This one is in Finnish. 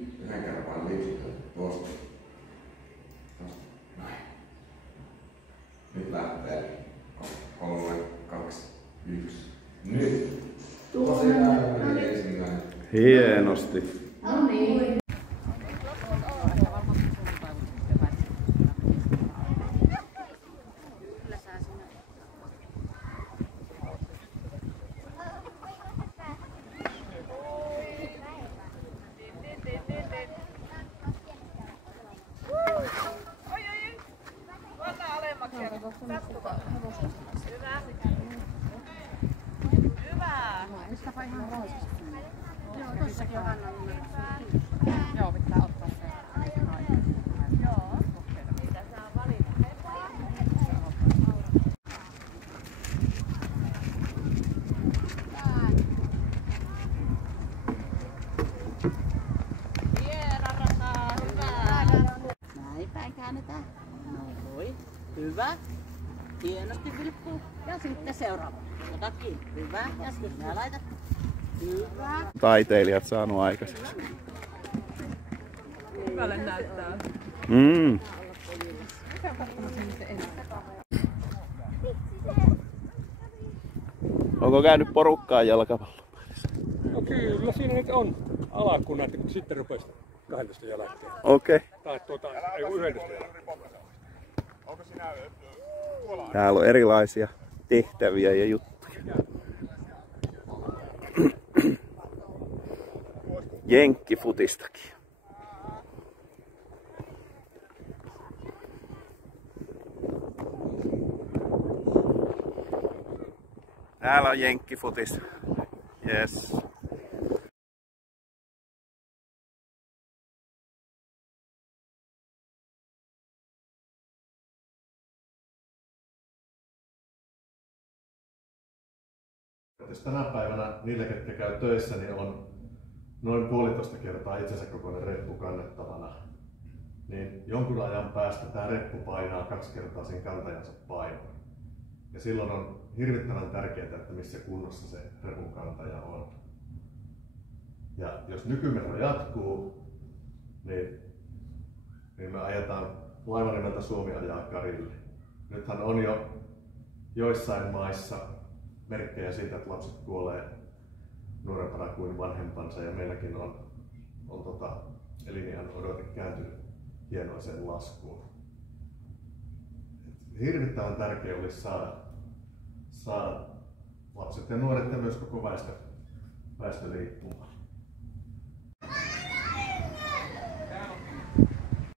Yhden kerran vaan lipsitellä tuosta. Näin. Nyt lähtee. 3, 2, 1. Nyt! Ensimmäinen. Hienosti. No niin. Hyvä. Mistäpä ihan roisista. Joo, tossakin on Hanna numero 6. Joo, pitää ottaa se. Joo. Mitä saa valita? Hierarata, hyvä. Näin päin käännetään. Noin. Hyvä. Hienosti vilppuu. Ja sitten seuraava. Ota kiinni. Hyvä. Ja sitten laitat. Hyvä. Taiteilijat saanut aikaiseksi. Hyvälle näyttää. Onko käynyt porukkaa jalkapalloa? No kyllä siinä nyt on alakunnat, mutta sitten rupesi 12 jälkeen. Okei. Tai ei 11 jälkeen. Täällä on erilaisia tehtäviä ja juttuja. Jenkkifutistakin. Täällä on jenkkifutis. Yes. Jos tänä päivänä niille, ketkä käy töissä, niin on noin 1,5 kertaa itsensä kokoinen reppu kannettavana, niin jonkun ajan päästä tämä reppu painaa 2 kertaa sen kantajansa painon. Ja silloin on hirvittävän tärkeää, että missä kunnossa se repun kantaja on. Ja jos nykymeno jatkuu, niin me ajetaan laiva nimeltä Suomi ajaa Karille. Nythän on jo joissain maissa merkkejä siitä, että lapset kuolee nuorempana kuin vanhempansa, ja meilläkin on eliniän odote kääntynyt hienoiseen laskuun. Hirvittävän tärkeää olisi saada lapset ja nuoret ja myös koko väestö liikkumaan.